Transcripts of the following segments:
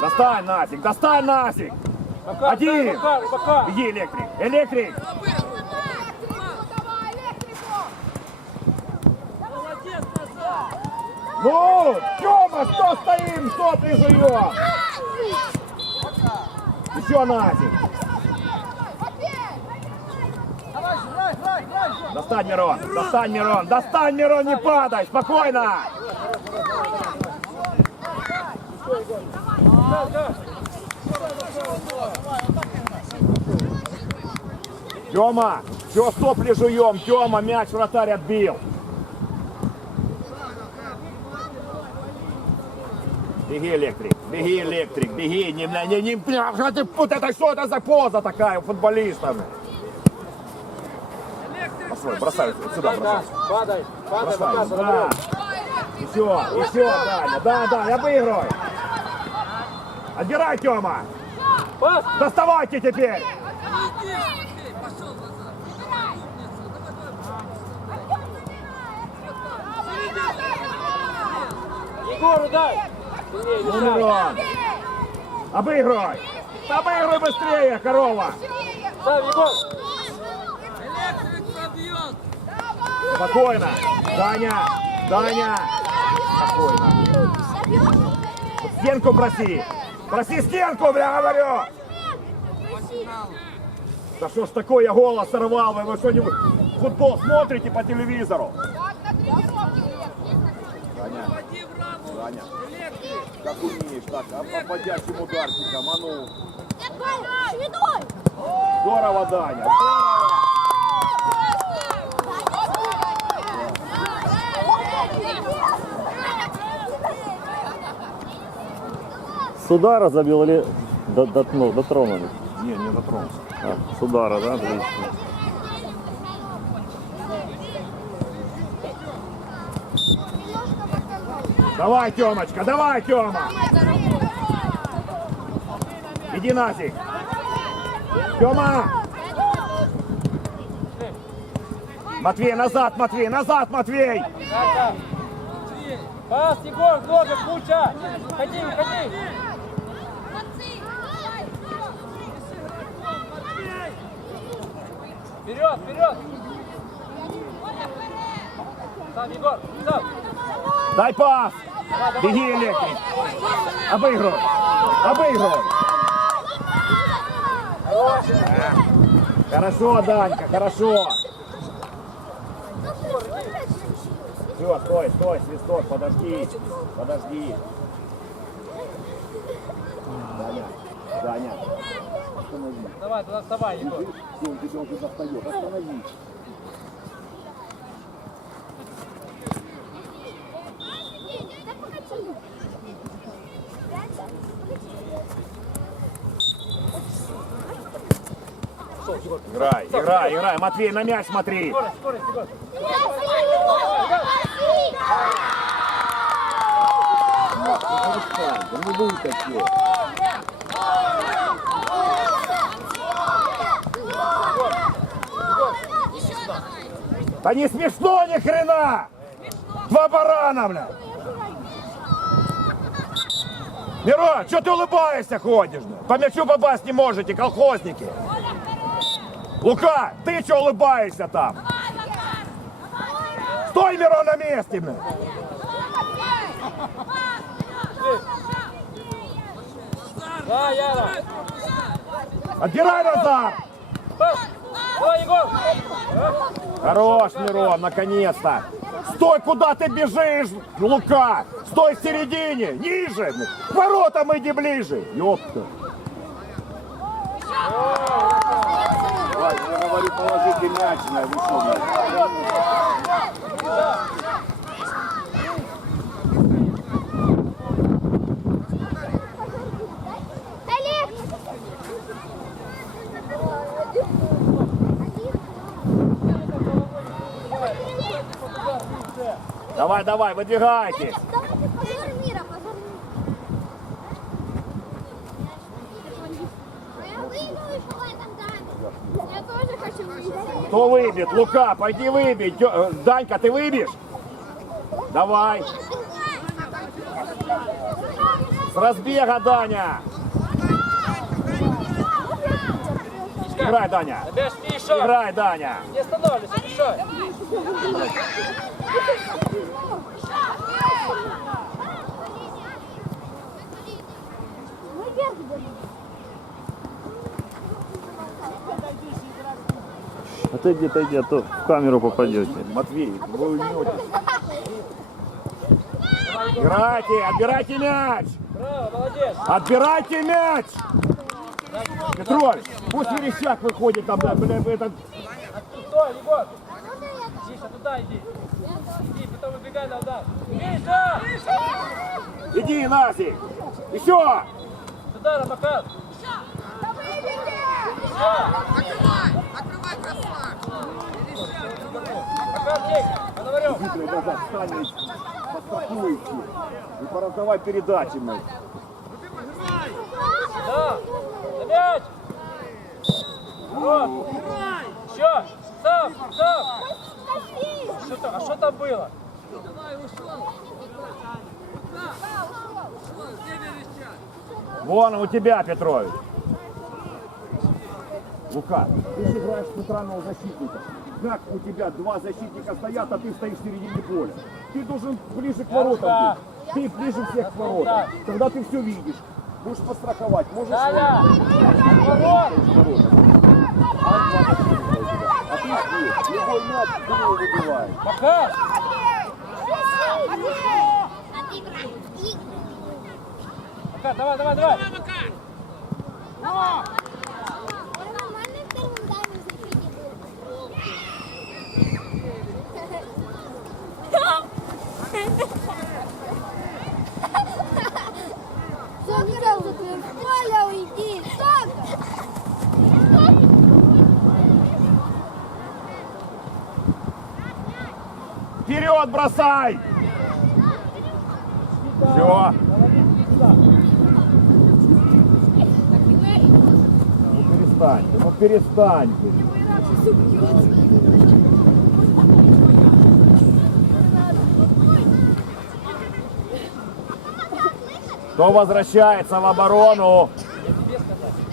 Достань, Насик, достань! Макар, Один. Беги, электрик, электрик! Ну, Тёма, что стоим, что ты жуешь? Еще, играй. Достань, Мирон, достань, Мирон, достань, Мирон, не падай, спокойно! Тёма, что сопли жуем? Тёма, мяч вратарь отбил. Беги, электрик, беги, электрик, беги, не, не, не, не, ты, вот это что это за поза такая у футболистов? Постой, бросай, сюда бросай. Да, падай, падай, Бросай, да. заберем. Еще, еще, Даня, да, да, обыгрывай. Отбирай, Тёма. Пас. Доставайте теперь. Егору дай. Сильнее, Ну, Миша. Мирон, обыгрывай. Обыгрывай быстрее, корова. Ставь, Егор. Спокойно. Даня, Даня. Спокойно. Стенку проси. Проси стенку, бля, говорю. Да что ж такое, голос сорвал, вы, вы что-нибудь футбол смотрите по телевизору? Даня, Даня, как умеешь, так, а попадящим ударчиком, а ну. Здорово, Даня, здорово. С удара забил или до- дотнул, дотронулись? Не, не затронулся. А, с удара, да? отлично. Давай, Тёмочка, давай, Тёма. Иди нафиг. Тёма. Матвей, назад, Матвей, назад, Матвей. Пас, Егор, много, куча. Ходи, ходи. Вперед, вперед. Сам, Егор, сам. Дай пас. Беги, электрик. Обыгрывай. Обыгрывай. Хорошо, Данька, хорошо. Все, стой, стой, свисток, подожди. Подожди. Даня, Даня. Давай, туда вставай, Егор. Он тебя уже достает. Остановись. Играй, играй, играй. Матвей, на мяч смотри. Скорость, скорость, Егор. Да не будь такие. Да не смешно ни хрена! Два барана, бля! Мирон, что ты улыбаешься ходишь? бля? По мячу попасть не можете, колхозники! Лука, ты что улыбаешься там? Стой, Мирон, на месте, бля! Отбирай назад! Хорош, Мирон, наконец-то! Стой, куда ты бежишь, Лука! Стой в середине, ниже! К воротам иди ближе! Ёпта! Я говорю, положите мяч на Давай, давай, выдвигайтесь! Давайте позор мира, позор мира. Я тоже хочу выиграть. Кто выбьет? Лука, пойди выбей. Тё- э, Данька, ты выбьешь? Давай. С разбега, Даня! Играй, Даня! Миша! Играй, Даня! Не останавливайся, мешай! Вверх будем. Отойди, отойди, а то в камеру попадете. Матвей, вы уймете. Играйте, отбирайте мяч! Браво, молодец! Отбирайте мяч! Петрович, пусть Верещак выходит там, да, бля, этот... Стой, Егор! Миша, туда иди! Иди, потом выбегай на удар! Миша! Иди, Наси! Еще! Сюда, Рамакан! Открывай! Открывай, красавчик! Пономарев! Дмитрий, назад, встань, подстрахуйте. И пораздавай передачи, мы. Да! Мяч! Вот! Еще! Сам! Сам! Что там? А что там было? Вон у тебя, Петрович. Лука, ты же играешь центрального защитника. Как у тебя два защитника стоят, а ты стоишь в середине поля? Ты должен ближе к воротам быть. Ты ближе всех к воротам. Тогда ты все видишь. Можешь подстраховать, можешь... Даня! ворота. Отворот! Ты здесь. Любой мяч голову выбивает. Макар! Макар, давай, давай, давай! Нормальный Вперед бросай! Все. Ну перестань, ну перестань. Кто возвращается в оборону?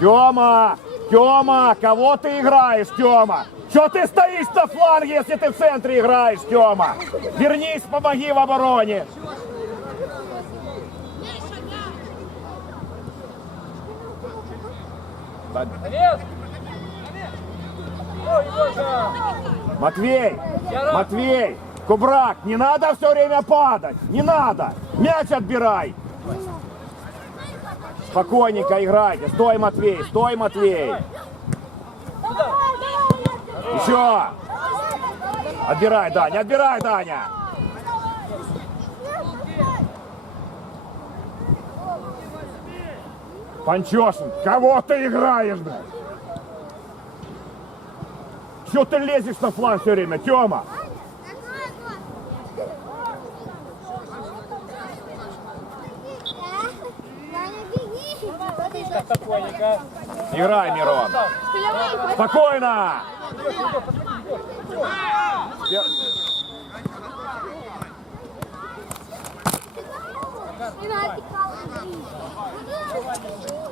Тёма! Тёма! Кого ты играешь, Тёма? Что ты стоишь на фланге, если ты в центре играешь, Тёма? Вернись, помоги в Егорка! Матвей! Матвей! Кубрак, не надо все время падать! Не надо! Мяч отбирай! Спокойненько играйте. Стой, Матвей! Стой, Матвей! Еще! Отбирай, Даня! Отбирай, Даня! Панчошин, кого ты играешь, блядь? Че ты лезешь на фланг все время, Тёма? Играй, Мирон. Спокойно!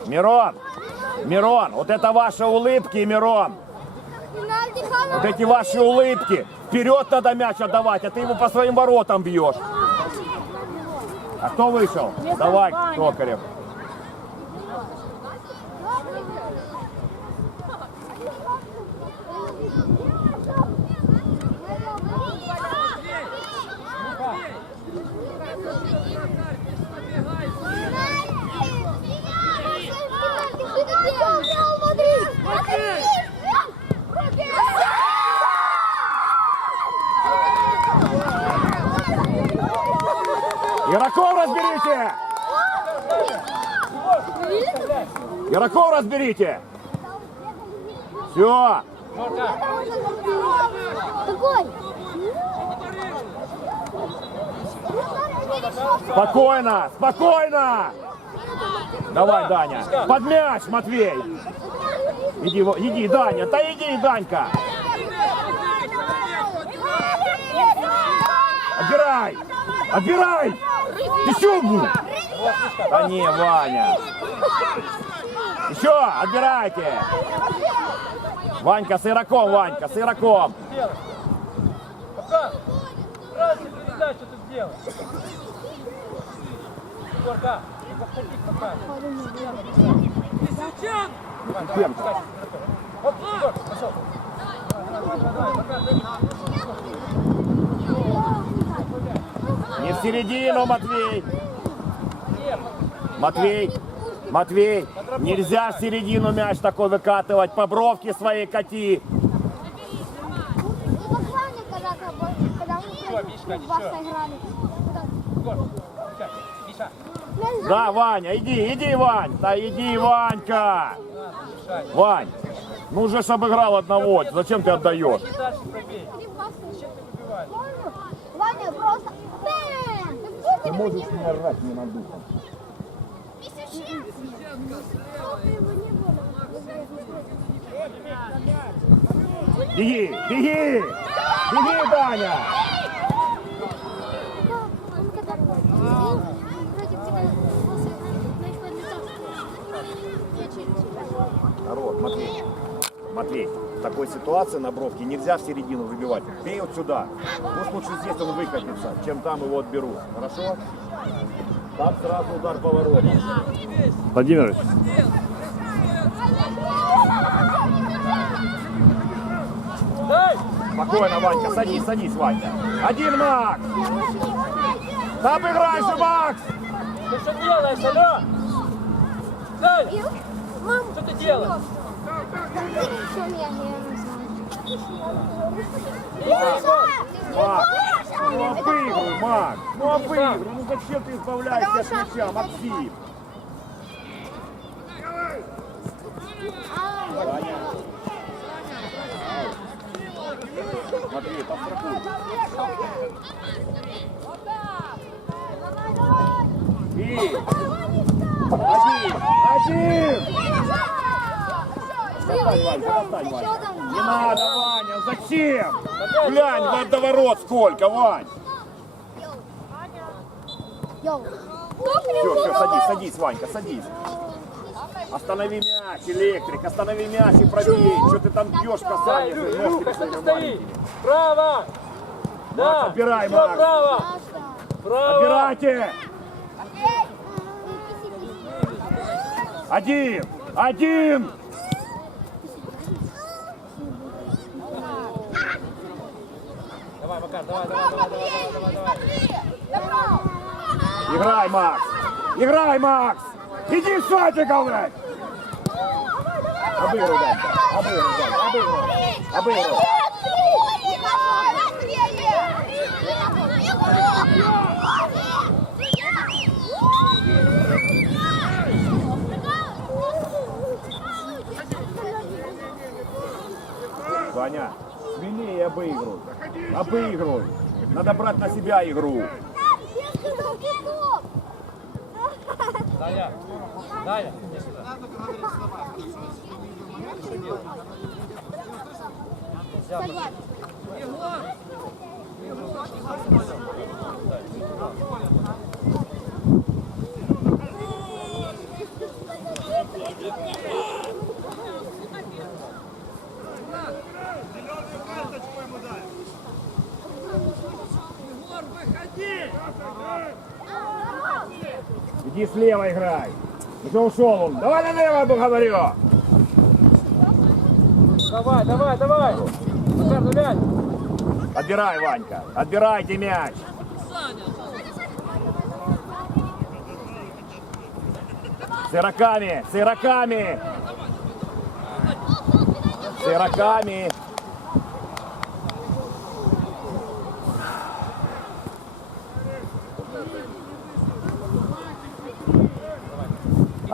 Мирон! Мирон, вот это ваши улыбки, Мирон! Вот эти ваши улыбки! Вперед надо мяч отдавать, а ты его по своим воротам бьешь. А кто вышел? Давай, Токарев. Игроков разберите! Игроков разберите! Все! Спокойно! Спокойно! Давай, Даня! Под мяч, Матвей! Иди, иди, Даня! Да иди, Данька! Отбирай! Отбирай! Что? Вот, Мишка. Да не, Ваня. Еще, отбирайте. Ванька с игроком, Ванька, с игроком. Раз и передачу ты сделал. Егор, да. Не подходи пока. Давай, давай, пускай. Оп, пошел. Давай, давай, давай, пока. Не в середину, Матвей. Матвей, Матвей, нельзя в середину мяч такой выкатывать, по бровке своей кати. Да, Ваня, иди, иди, Вань. Да иди, Ванька. Вань, ну уже ж обыграл одного, зачем ты отдаешь? И дальше пробей. не пасует. Зачем ты выбиваешь? Ваня просто... Бэм! Ты можешь не ржать не над духом. Беги, беги, беги, Даня. Он когда был против тебя после мяч подлетал. Я через Народ, Матвей, Матвей, в такой ситуации на бровке нельзя в середину выбивать. Бей вот сюда. Пусть лучше здесь он выкатится, чем там его отберут. Хорошо? Там сразу удар по воротам. Владимирович! Спокойно, Ванька, садись, садись, Ванька. Один Макс! Да обыграй же, Макс! Ты что делаешь, алло? Дай! Мам, Что ты делаешь? Ну обыгрывай, Макс! Ну обыгрывай, ну зачем ты избавляешься от мяча, Максим? Ваня. Матвей, подстрахуй. И один, один! Не надо, Ваня, зачем? Глянь, в до ворот сколько, Вань. Все, все, садись, садись, Ванька, садись. Останови мяч, электрик, останови мяч и пробей. Что ты там бьешь касание маленькими? Право! Да! отбирай, Всё Макс. право! Право! Отбирайте! Один! Один! Макар, давай, давай, давай, давай, давай, давай. Играй, Макс! Играй, Макс! Иди в садиков, блядь! Обыгрывай, обыгрывай, обыгрывай, обыгрывай. Ваня, смелее обыгрывай. Обыгрывай. Надо брать на себя игру. Даня, Даня, иди сюда. Иди слева играй. Уже ушел он. Давай налево, говорю. Давай, давай, давай! Отбирай, Ванька. Отбирайте мяч. С игроками, с игроками. С игроками.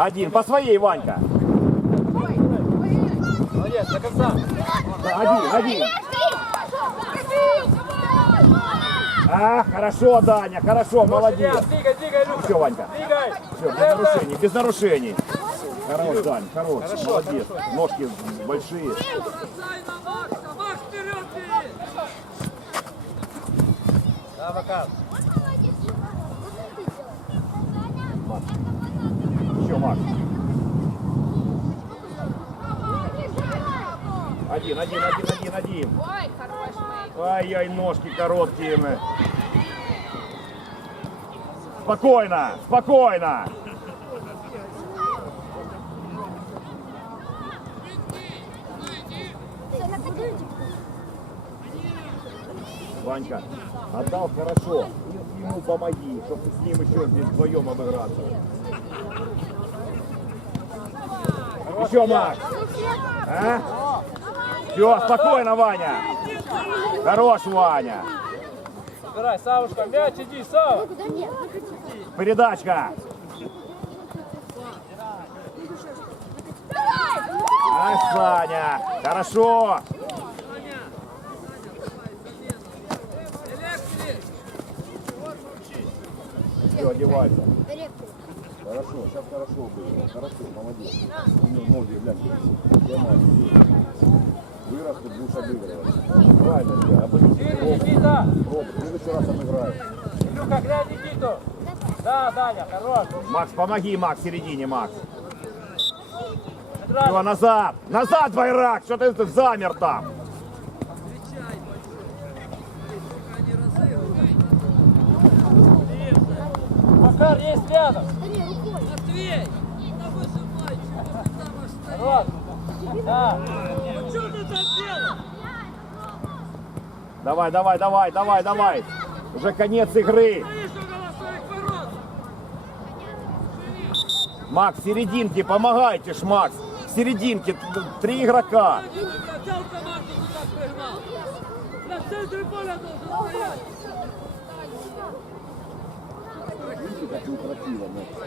Один, по своей, Ванька. Молодец, до конца! Один, один. А, хорошо, Даня, хорошо, молодец. Двигай, двигай, Люка! Все, Ванька. Двигай! Все, без нарушений, без нарушений. Хорош, Дань, хорош, молодец. Ножки большие. Да, Макар! Макс. Один, один, один, один, один. Ой, хорош мой. Ай-яй, ножки короткие. мы. Спокойно, спокойно. Ванька, отдал хорошо. И ему помоги, чтобы с ним еще здесь вдвоем обыграться. Еще, Макс. А? Все, спокойно, Ваня. Хорош, Ваня. Забирай, Савушка, мяч, иди, нет? Передачка. Ай, Саня. Хорошо. Все, одевайся. Хорошо, сейчас хорошо было. Хорошо, молодец. У него ноги, глянь, я маленький. Вырос, ты будешь обыгрывать. Правильно, ребят, обыгрывай. Никита. В следующий раз обыграешь. Илюха, глянь Никиту. Да, Даня, хорош. Макс, помоги, Макс, в середине, Макс. Все, назад! Назад, Байрак! Что ты замер там? Макар есть рядом. Давай, давай, давай, давай, давай! Уже конец игры! Макс, в серединке, помогайте ж, Макс! Т- три игрока!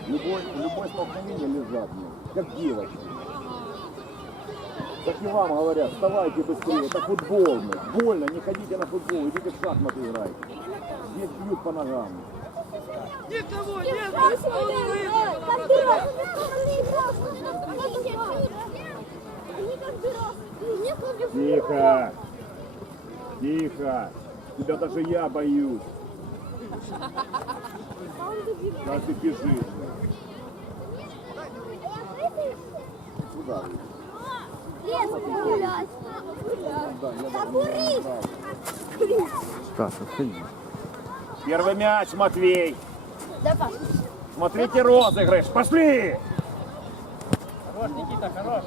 Любой, любой столкновение лежат, как девочки. Как и вам говорят, вставайте быстрее, это футбол, больно, не ходите на футбол, идите в шахматы играйте. Здесь бьют по ногам. Нет, он же Тихо, тихо, тебя даже я боюсь. Как ты бежишь. Куда? Лес погулять. Покурить. Стас, отходи. Первый мяч, Матвей. Да, Паш. Смотрите розыгрыш, пошли! Хорош, Никита, хорош.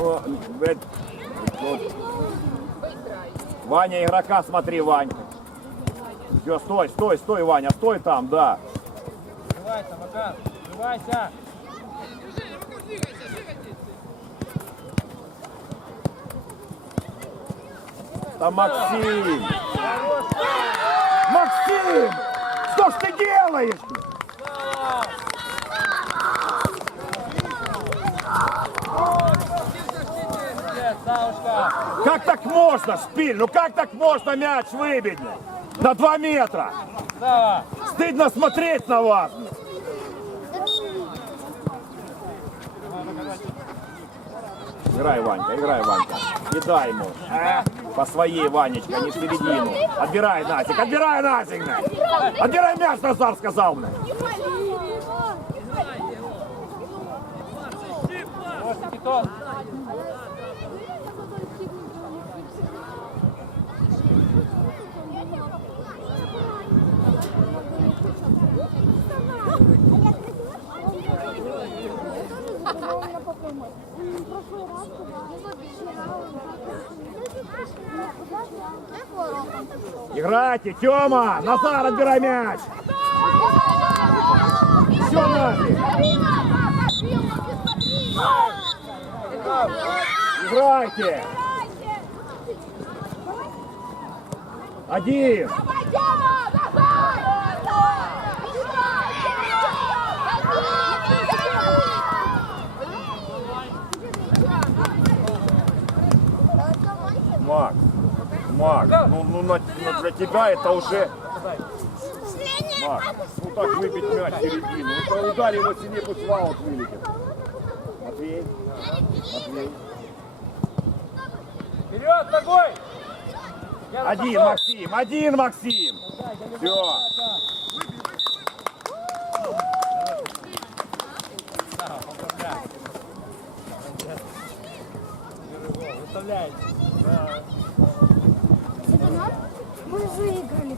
О, блядь, вот. Ваня игрока, смотри, Вань. Все, стой, стой, стой, Ваня, стой там, да. Открывайся, Макар. Открывайся. Там Максим. Максим! Что ж ты делаешь? Как так можно, Шпиль? Ну как так можно мяч выбить? На два метра. Стыдно смотреть на вас. Играй, Ванька, играй, Ванька. Не дай ему. А? По своей, Ванечка, не в середину. Отбирай, Насик, отбирай, Насик. блин. Отбирай мяч, Назар сказал. блин. Хорош, Никитон. Играйте, Тёма! Назар, отбирай мяч! Все! Играйте! Один! Макс, Макс, ну, ну на, на, для тебя это уже... Макс, ну так выбить мяч середину. Ну, ударь его сильнее, пусть в вылетит. Матвей, Матвей. Вперед, ногой! Один, Максим, один, Максим! Все. Выставляйте. Нам? Мы выиграли.